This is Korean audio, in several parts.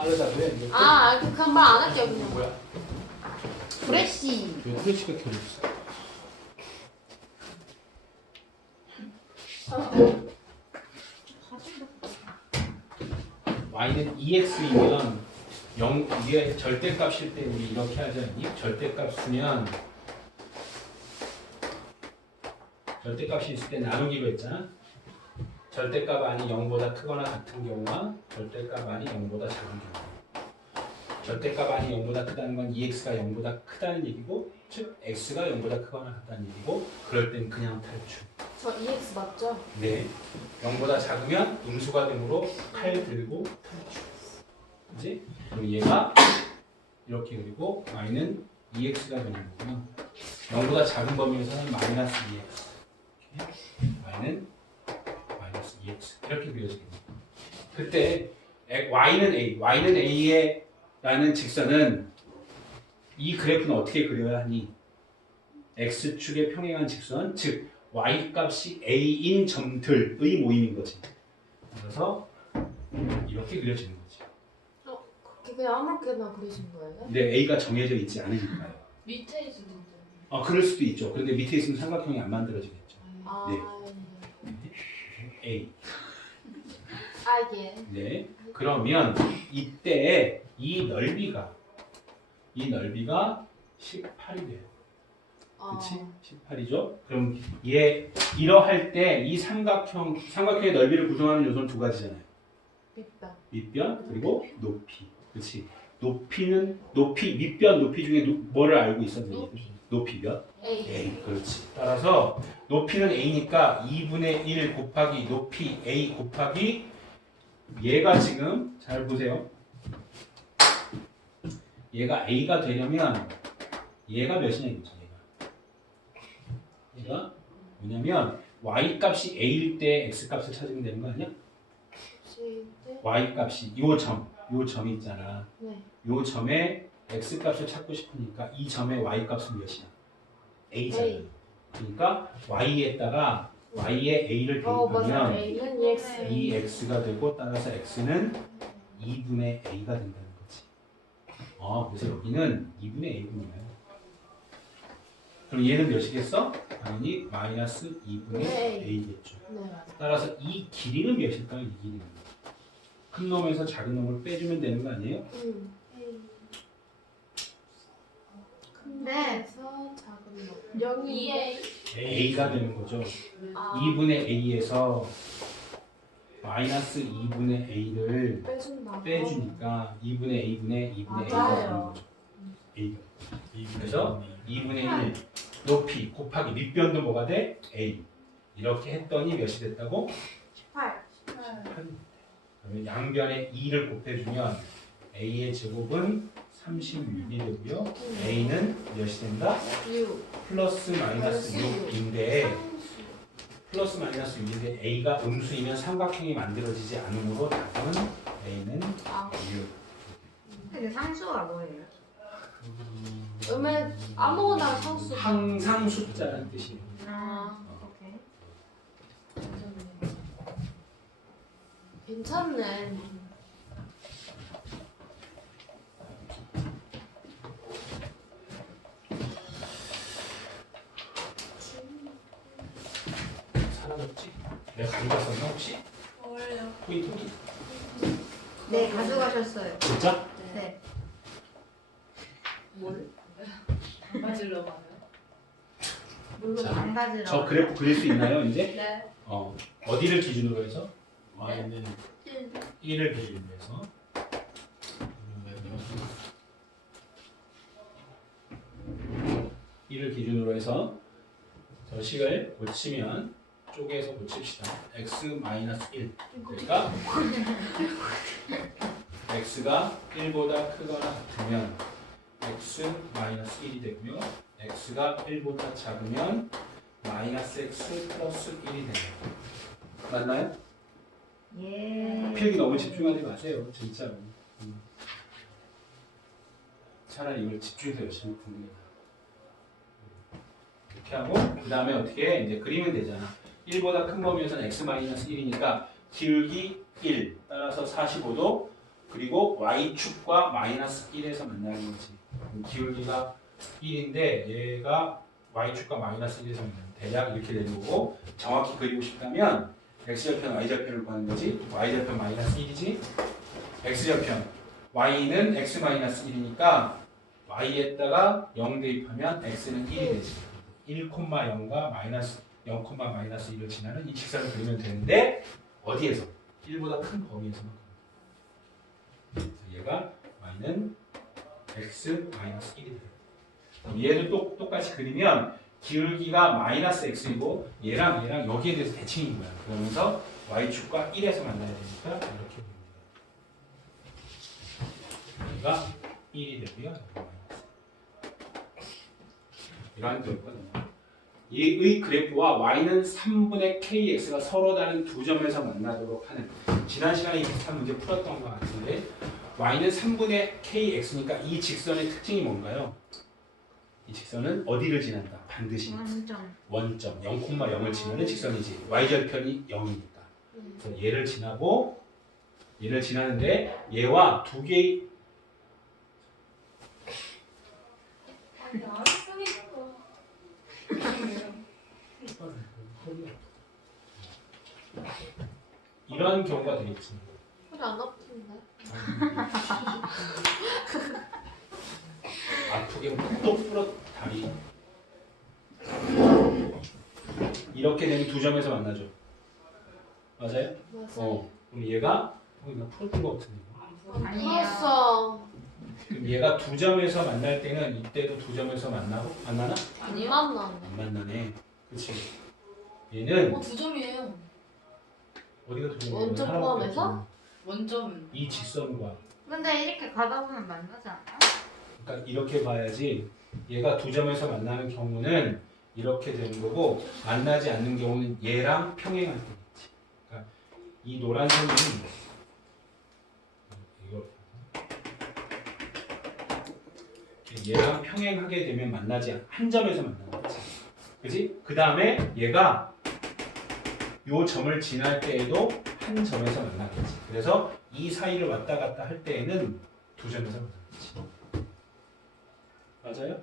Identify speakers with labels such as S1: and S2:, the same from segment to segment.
S1: 알려달래. 이제.
S2: 아, 그말안 할게요 그냥.
S1: 뭐야?
S2: 브레시.
S1: 왜 후레쉬가 켜졌어? y는 2x이면 0 이게 절대값일 때 우리 이렇게 하지 않니? 절대값이면 절대값이 있을 때 나누기로 했잖아. 절대값 아니 0보다 크거나 같은 경우와 절대값 아니 0보다 작은 경우. 절대값 아니 0보다 크다는 건 2x가 0보다 크다는 얘기고 즉 x가 0보다 크거나 같다는 얘기고 그럴 땐 그냥 탈출.
S2: 저 EX 맞죠?
S1: 네. 0보다 작으면 음수가 되므로 칼 들고 탈출. 그지? 그럼 얘가 이렇게 그리고 y는 2x가 되는 거구나. 0보다 작은 범위에서는 마이너스 2x. 이렇게. y는 2x. 이렇게 그려지겠네. 그때 에- y는 a, y는 a에 라는 직선은 이 그래프는 어떻게 그려야 하니? x축의 평행한 직선, 즉 y 값이 a인 점들의 모임인 거지. 그래서 이렇게 그려지는 거지.
S2: 어, 그렇게 그냥 아무렇게나 그리신 거예요?
S1: 근데 a가 정해져 있지 않으니까요.
S3: 밑에 있을 텐데.
S1: 아 그럴 수도 있죠. 그런데 밑에 있으면 삼각형이 안 만들어지겠죠.
S2: 아,
S1: 네. A.
S2: 아 예.
S1: 네. 그러면 이때 이 넓이가 이 넓이가 18이 돼요.
S2: 어.
S1: 그치? 18이죠? 그럼 얘 이러할 때 이 삼각형 삼각형의 넓이를 구성하는 요소는 두 가지잖아요.
S2: 밑다.
S1: 밑변 그리고 높이. 그렇지? 높이는 높이 밑변 높이 중에 노- 뭐를 알고 있어?
S3: 높이.
S1: 높이 몇?
S2: A.
S1: A. 그렇지. 따라서 높이는 A니까 2분의 1 곱하기 높이 A 곱하기 얘가 지금 잘 보세요. 얘가 A가 되려면 얘가 몇이냐 이거죠. 얘가. 얘가 뭐냐면 Y 값이 A일 때 X 값을 찾으면 되는 거 아니야? Y 값이 요 점, 요 점이 있잖아.
S2: 네.
S1: 요 점에 x 값을 찾고 싶으니까 이 점의 y 값은 몇이야? a잖아. 그러니까 y에다가 y에 a를
S2: 어 맞아.
S1: 대입하면
S2: A는 EX.
S1: 이 x가 되고 따라서 x는 2분의 a가 된다는 거지. 어, 그래서 여기는 2분의 a분이에요. 그럼 얘는 몇이겠어? 당연히 마이너스 2분의
S2: 네.
S1: a겠죠.
S2: 네 맞아.
S1: 따라서 이 길이는 몇일까요? 이 길이는. 큰 놈에서 작은 놈을 빼주면 되는 거 아니에요?
S2: 음.
S3: 네.
S2: 그래서 작은 놈. 0이
S3: 2A.
S1: a가 되는 거죠.
S2: 아.
S1: 2분의 a에서 마이너스 2분의 a를
S2: 빼준다.
S1: 빼주니까 2분의 a분의 2분의 a가
S2: 맞아요.
S1: 되는 거죠. a가. 그래서 2분의 1 높이 곱하기 밑변도 뭐가 돼? a. 이렇게 했더니 몇이 됐다고?
S2: 18.
S1: 8. 그러면 양변에 2를 곱해주면 a의 제곱은 36이 되고요. a는 몇이 된다?
S2: 6.
S1: 플러스 마이너스
S2: 마이너스
S1: 6인데 플러스 마이너스 6인데 a가 음수이면 삼각형이 만들어지지 않으므로 답은 a는
S2: 아.
S1: 6.
S4: 근데 상수가 뭐예요?
S2: 음에 아무거나 상수.
S1: 항상 숫자라는 뜻이에요.
S2: 아.
S4: 오케이.
S2: 괜찮네.
S1: 사라졌지? 내가 가져갔었나 혹시?
S3: 뭐예요?
S1: 포인트?
S4: 네, 가져가셨어요.
S1: 진짜?
S4: 네.
S3: 뭘? 맞으러 가요?
S1: 자,
S4: 안 가지러.
S1: 저 그래프 그릴 수 있나요 이제?
S3: 네.
S1: 어 어디를 기준으로 해서? y는
S3: 1.
S1: 1을 기준으로 해서 이를 기준으로 해서 저 식을 고치면 쪼개서 고칩시다. x 마이너스 1 그러니까 x가 1보다 크거나 같으면 x 마이너스 1이 되고요. x가 1보다 작으면 마이너스 x 플러스 1이 됩니다. 맞나요?
S4: 예.
S1: 필기 너무 집중하지 마세요. 진짜로. 음. 차라리 이걸 집중해서 열심히 나아. 이렇게 하고 그 다음에 어떻게 해? 이제 그리면 되잖아. 1보다 큰 범위에서는 x-1이니까 기울기 1 따라서 45도 그리고 y축과 마이너스 1에서 만나는 거지. 기울기가 1인데 얘가 y축과 마이너스 1에서 만나는 대략 이렇게 되는 거고 정확히 그리고 싶다면 x절편 y절편을 구하는 거지. y절편 마이너스 1이지. x절편 y는 x 마이너스 1이니까 y에다가 0 대입하면 x는 1이 되지. 1,0과 마이너스 0, 마이너스 1을 지나는 이 직선을 그리면 되는데 어디에서? 1보다 큰 범위에서만. 그래서 얘가 y는 x 마이너스 1이 돼요. 얘를 또 똑같이 그리면 기울기가 마이너스 x이고 얘랑 얘랑 여기에 대해서 대칭인 거야. 그러면서 y축과 1에서 만나야 되니까 이렇게 돼요. 얘가 1이 되고요. 이러한 거였거든요. 이의 그래프와 y는 3분의 kx가 서로 다른 두 점에서 만나도록 하는 지난 시간에 이 비슷한 문제 풀었던 것 같은데 y는 3분의 kx니까 이 직선의 특징이 뭔가요? 이 직선은 어디를 지난다? 반드시
S4: 완전.
S1: 원점 0,0을 지나는 직선이지 y절편이 0이니까 그래서 얘를 지나고 얘를 지나는데 얘와 두 개의
S3: 아니 안 쓰니까.
S1: 이런 경우가 되겠지
S2: 허리 안 아픈데?
S1: 아프게 뚝 풀어 다리 이렇게 되면 두 점에서 만나죠 맞아요?
S2: 맞아요.
S1: 어 그럼 얘가 어, 나 풀었던 것 같은데
S4: 아니에요.
S2: 풀었어.
S1: 그럼 얘가 두 점에서 만날 때는 이때도 두 점에서 만나고 만나나?
S2: 안 만나네.
S1: 안 만나네 그치 얘는
S3: 어, 두 점이에요.
S1: 어디가 두 점이야?
S2: 원점
S1: 하나밖에
S2: 포함해서?
S1: 없잖아.
S3: 원점은.
S1: 이 직선과
S4: 근데 이렇게 가다 보면 만나지 않아요?
S1: 그러니까 이렇게 봐야지 얘가 두 점에서 만나는 경우는 이렇게 되는 거고 만나지 않는 경우는 얘랑 평행할 때 있지. 그러니까 이 노란 선은 이거 얘랑 평행하게 되면 만나지 않- 한 점에서 만나는 거지. 그지? 그 다음에 얘가 요 점을 지날 때에도 한 점에서 만나겠지. 그래서 이 사이를 왔다 갔다 할 때에는 두 점에서 만나겠지. 맞아요?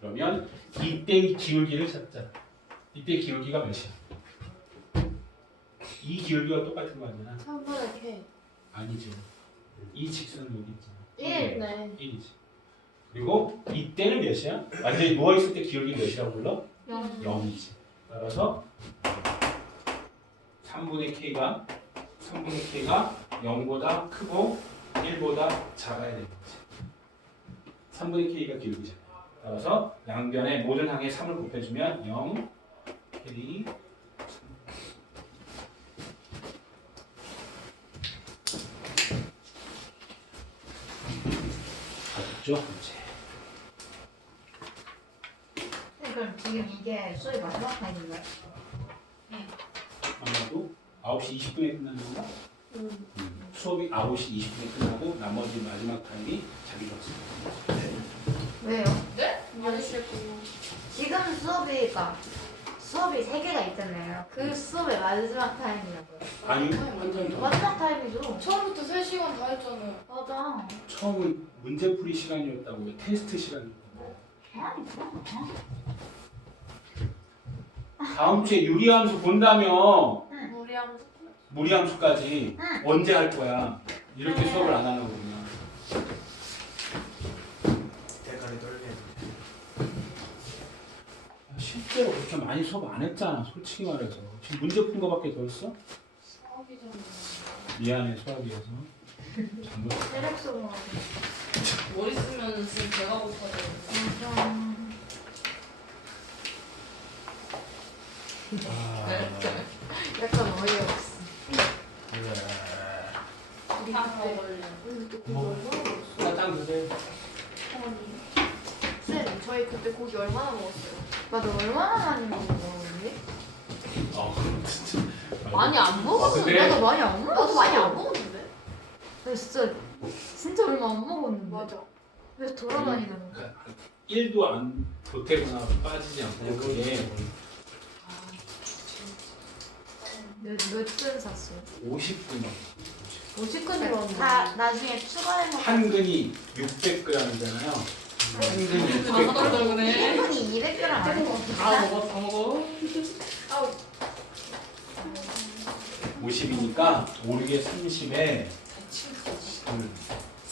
S1: 그러면 이때의 기울기를 찾자. 이때 기울기가 몇이야? 이 기울기가 똑같은 거 아니야?
S2: 3분의 K.
S1: 아니지. 이 직선은 여기 있잖아.
S2: 1. 네.
S1: 1이지. 그리고 이때는 몇이야? 완전히 누워있을 때 기울기 몇이라고 불러?
S4: 0.
S1: 0이지. 따라서 3분의 k가 3분의 k가 0보다 크고 1보다 작아야 되는 거지. 3분의 k가 기울기잖아요. 따라서 양변의 모든 항에 3을 곱해주면 0, k, 가겠죠? 이제.
S4: 네, 그럼 지금 이게 수업 마지막 타임인가요?
S1: 아마도 9시 20분에 끝나는 건가?
S2: 음.
S1: 수업이 9시 20분에 끝나고 나머지 마지막 타임이 자기 학습.
S4: 왜요?
S2: 아니시군요.
S4: 지금 수업이 그러니까 수업이 세 개가 있잖아요. 그 수업의 마지막 타임이라고요.
S1: 아니 완전 더.
S4: 마지막 타임이죠.
S3: 처음부터 3시간 다 했잖아요.
S4: 맞아.
S1: 처음은 문제풀이 시간이었다고요. 테스트 시간이었다고. 다음 주에 유리함수 본다며
S2: 무리하면서.
S1: 무리함수까지
S4: 응.
S1: 언제 할 거야? 이렇게
S4: 네.
S1: 수업을 안 하는 거구나.
S5: 대가리 떨리네.
S1: 실제로 그렇게 많이 수업 안 했잖아. 솔직히 말해서 지금 문제 푼 거밖에 더 있어?
S3: 수업이잖아요.
S1: 미안해 수학이어서. 잘못.
S4: 세력 수업.
S3: 머리 쓰면 지금 배가 고파져요.
S4: 맞아.
S1: 아,
S2: 약간 어이없어.
S1: 그래.
S2: 우리
S3: 다
S2: 그때,
S3: 먹을래.
S2: 우리 그때 고기
S1: 뭐?
S2: 얼마나 먹었어?
S1: 사탕 드세요.
S2: 쌤, 저희 그때 고기 얼마나 먹었어요?
S4: 맞아. 얼마나 많이 거니?
S1: 어, 진짜.
S2: 많이 안 먹었는데?
S1: 근데-
S4: 나도 많이 안 먹었어.
S2: 나도 많이 안 먹었는데?
S4: 나 진짜 진짜 얼마 안 먹었는데.
S2: 맞아.
S4: 왜 돌아다니는 거야?
S1: 1도 안 보태거나 빠지지 않고 그게
S4: 몇몇분 샀어요?
S1: 50분
S2: 50근이
S4: 다 나중에 추가된 거.
S1: 한 근이 600g이잖아요. 한 근이
S3: 아,
S1: 600g.
S3: 떨구네.
S4: 1분이 200g 아니고.
S3: 다 먹어, 다 먹어.
S1: 50이니까 5, 6에 30에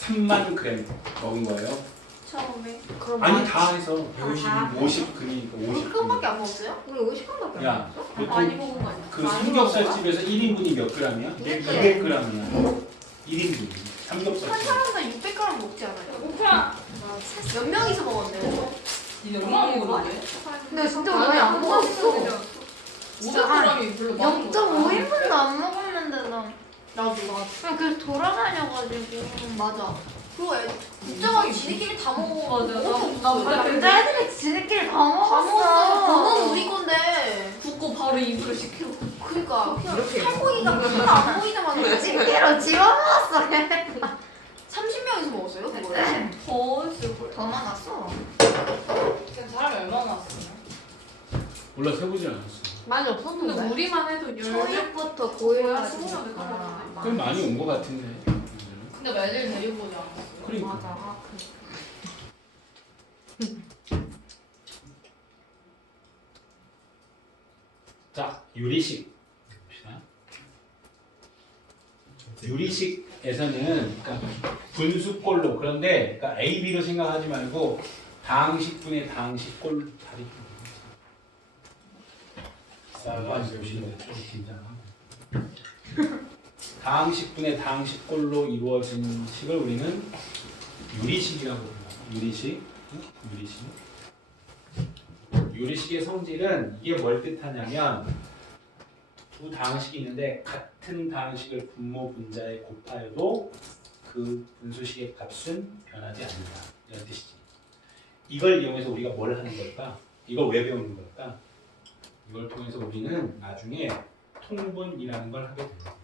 S1: 3만 그램 먹은 거예요.
S2: 처음에.
S4: 그럼
S1: 아니 다 해서
S4: 다
S1: 150, 50 근이니까 50
S2: 50근밖에
S1: 근.
S2: 안 먹었어요?
S4: 우리 50g밖에 안
S1: 야,
S4: 먹었어?
S2: 많이
S1: 보통
S2: 먹은 거 아니야?
S1: 그
S2: 많이
S1: 삼겹살집에서 1인분이 몇 g이야?
S4: 200g.
S1: 200g이야. 1인분이.
S2: 한
S1: 삼겹살집.
S2: 사람당 600g 먹지 않아요?
S3: 오프라!
S2: 몇 명이서 먹었는데?
S3: 니네 얼마나 먹었는데?
S4: 근데 진짜 많이 안 먹었어.
S3: 500g이 별로 많은 거
S4: 0.5인분도 안 먹었는데 나
S2: 나도 나도.
S4: 그냥 계속 돌아다녀가지고
S2: 맞아. 그거 애 지들끼리 다 먹어.
S3: 맞아.
S2: 엄청
S3: 나-
S2: 부담. 나다
S4: 남자애들이 지들끼리 다
S2: 먹었어.
S4: 먹었어
S2: 그건 우리 건데.
S3: 붓고 바로 입으로 시키고.
S2: 그니까 살코기가 하나 안 보이자마자
S4: 집게로 집어먹었어
S2: 30명이서 먹었어요 그거를?
S3: 더 했을걸.
S4: 더 많았어
S3: 그냥 사람이 얼마나 왔어?
S1: 몰라 세보지 않았어.
S2: 많이 없었는데
S3: 근데
S2: 우리만 해도 열
S4: 초육부터 고일까지
S2: 같은데.
S1: 꽤 많이 온것 같은데.
S3: 근데 데리고 오지 않았어.
S1: 그러니까.
S4: 맞아 아,
S1: 자, 유리식 봅시다. 유리식에서는 그러니까 분수꼴로 그런데 그러니까 A, B로 생각하지 말고 다항식분의 다항식꼴 다리 싸가 보시면 좀 긴장하고 다항식분의 다항식꼴로 이루어진 식을 우리는 유리식이라고 불러요. 유리식, 응? 유리식. 유리식의 성질은 이게 뭘 뜻하냐면 두 다항식이 있는데 같은 다항식을 분모 분자에 곱하여도 그 분수식의 값은 변하지 않는다 이런 뜻이지. 이걸 이용해서 우리가 뭘 하는 걸까? 이걸 왜 배우는 걸까? 이걸 통해서 우리는 나중에 통분이라는 걸 하게 거지.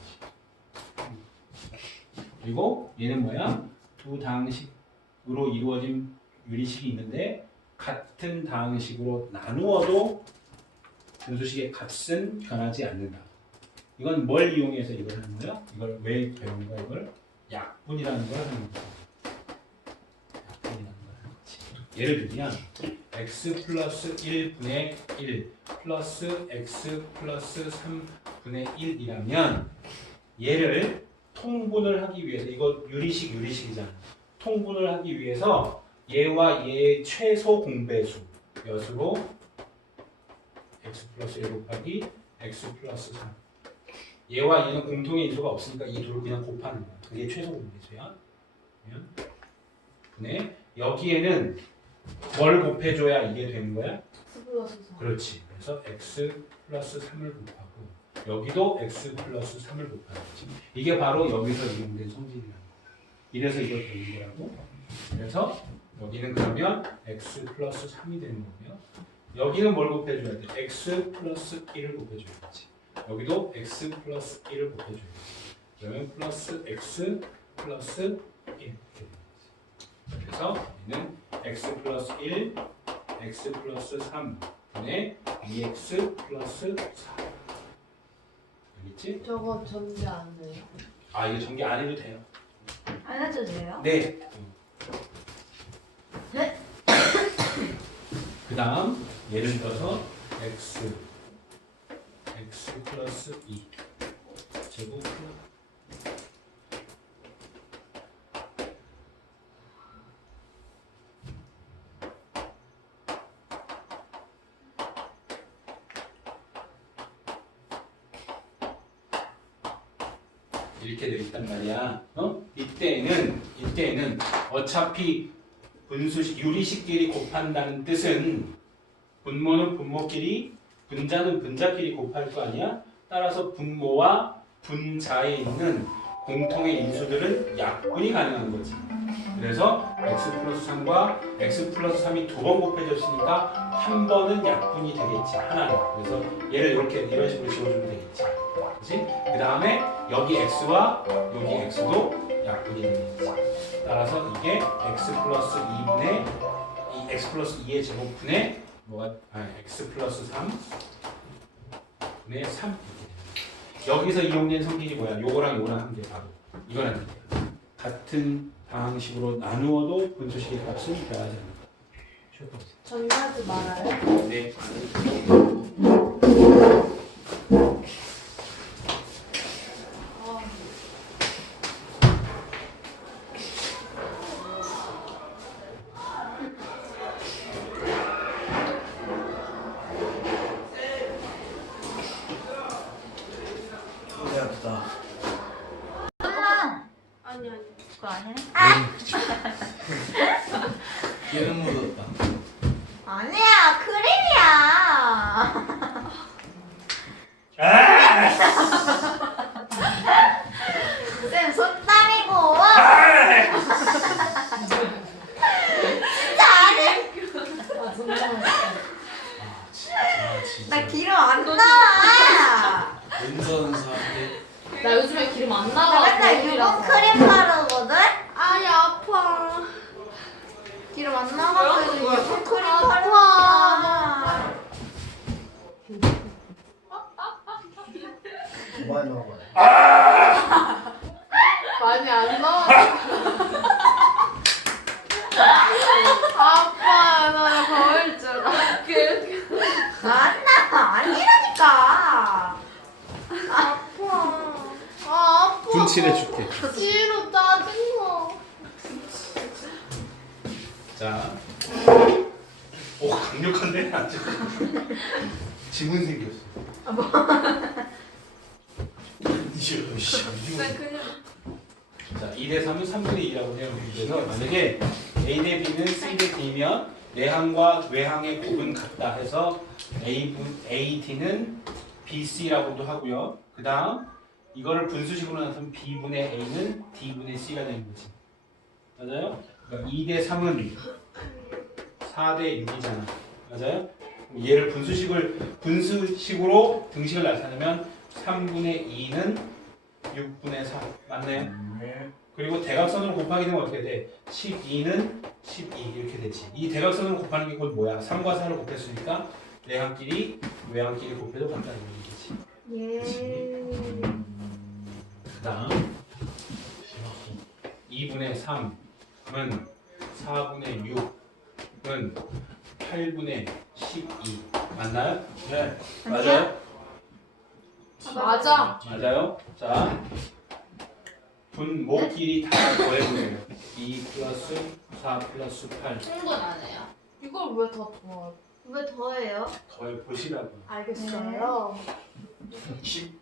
S1: 그리고 얘는 뭐야? 두 다항식으로 이루어진 유리식이 있는데 같은 다항식으로 나누어도 분수식의 값은 변하지 않는다. 이건 뭘 이용해서 이걸 하는 거야? 이걸 왜 배우는 거야? 이걸 약분이라는 걸 하는 거야. 약분이라는 걸 하는 거지. 예를 들면 x 플러스 1분의 1 플러스 x 플러스 3분의 1이라면 얘를 통분을 하기 위해서 이거 유리식 유리식이잖아. 통분을 하기 위해서 얘와 얘의 최소 공배수 몇으로 x 플러스 1 곱하기 x 플러스 3 얘와 얘는 공통의 인수가 없으니까 이 둘을 그냥 곱하는 거야. 그게 최소 공배수야. 분의 여기에는 뭘 곱해줘야 이게 되는 거야? 그렇지. 그래서 x 플러스 3을 곱하고 여기도 x 플러스 3을 곱하는 거지 이게 바로 여기서 이용된 성질이라는 거야 이래서 이걸 배운 거라고 그래서 여기는 그러면 x 플러스 3이 되는 거고요. 여기는 뭘 곱해줘야 돼? x 플러스 1을 곱해줘야지. 여기도 x 플러스 1을 곱해줘야지. 그러면 플러스 x 플러스 1 이렇게 되는 거지. 그래서 여기는 x 플러스 1, x 플러스 3 분의 2x 플러스 4 알겠지?
S2: 저거 전제 안 돼요.
S1: 아 이거 전개 안 해도 돼요.
S4: 안 해도 돼요?
S1: 네.
S4: 네?
S1: 그 다음 예를 들어서 x x 플러스 2 제곱 플러스 이렇게 돼 있단 말이야. 어? 이때에는 이때에는 어차피 분수식 유리식끼리 곱한다는 뜻은 분모는 분모끼리 분자는 분자끼리 곱할 거 아니야? 따라서 분모와 분자에 있는 공통의 인수들은 약분이 가능한 거지. 그래서 x 플러스 3과 x 플러스 3이 두 번 곱해졌으니까 한 번은 약분이 되겠지 하나는. 그래서 얘를 이렇게 이런 식으로 지워주면 되겠지. 그렇지? 그 다음에 여기 x와 여기 x도 약분이 되겠지. 따라서 이게 x 플러스 2분의 이 x 플러스 2의 제곱분의 뭐가 아 x 플러스 3 분의 3 이렇게 됩니다. 여기서 이용된 성질이 뭐야? 요거랑 요거랑 한게 바로 안 돼요. 같은 방식으로 나누어도 분수식의 값은 변하지 않는다.
S4: 전하지 말아요.
S1: 네.
S5: 허리 아프다.
S2: 아니 아니.
S4: 그거 아니네?
S5: 기름 묻었다.
S4: 아니야 크림이야. 쌤 손땀이고. 진짜 아니. 나 기름 안 나와.
S5: 운전사한테
S3: 나 안
S4: 나. 맨날 유분 크림 바르거든.
S2: 아니 아파.
S4: 기름 안 나가서 유분 크림. 바르야.
S5: 많이 먹어요.
S3: 많이 안 나와.
S2: 아파. 나 거울 줄.
S4: 안 나와 아니라니까.
S1: 분칠해 줄게.
S2: 싫어 짜증나.
S1: 자. 오 강력한데 아주. 지문 생겼어.
S4: 아, 뭐.
S1: 이거 씨. 자, 2대 3은 3분의 2라고 해요. 그래서 만약에 A 대 B는 C 대 D면 내항과 외항의 곱은 같다 해서 A 분 A D는 B C라고도 하고요. 그 다음 이거를 분수식으로 나타내면 B 분의 A는 D 분의 C가 되는 거지. 맞아요? 그러니까 2대 3은 4대 6이잖아. 맞아요? 얘를 분수식을 분수식으로 등식을 나타내면 3분의 2는 6분의 4 맞나요?
S5: 네.
S1: 그리고 대각선으로 곱하게 되면 어떻게 돼? 12는 12 이렇게 되지. 이 대각선으로 곱하는 게 곧 뭐야? 3과 4를 곱했으니까 내항끼리 외항끼리 곱해도 같다는 얘기지.
S4: 예.
S1: 그 다음 2분의 3은 4분의 6은 8분의 12 맞나요?
S5: 네.
S1: 맞아요?
S3: 맞아.
S1: 맞아요. 자, 분모끼리 다 더해보세요. 2 플러스 4 플러스 8
S3: 충분 안 해요.
S2: 이걸 왜다 좋아?
S4: 왜 더해요?
S1: 더해 보시라고.
S2: 알겠어요.
S1: 10,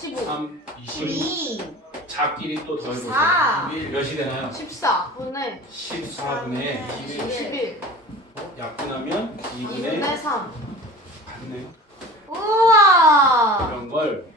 S3: 15,
S1: 3, 20.
S4: 2,
S1: 자끼리 또 더해보세요.
S4: 사.
S1: 1 몇이 되나요?
S2: 14분의
S1: 14분의
S2: 21. 11, 어?
S1: 약분하면 2분의
S2: 2분의 3.
S1: 같네요. 우와! 이런 걸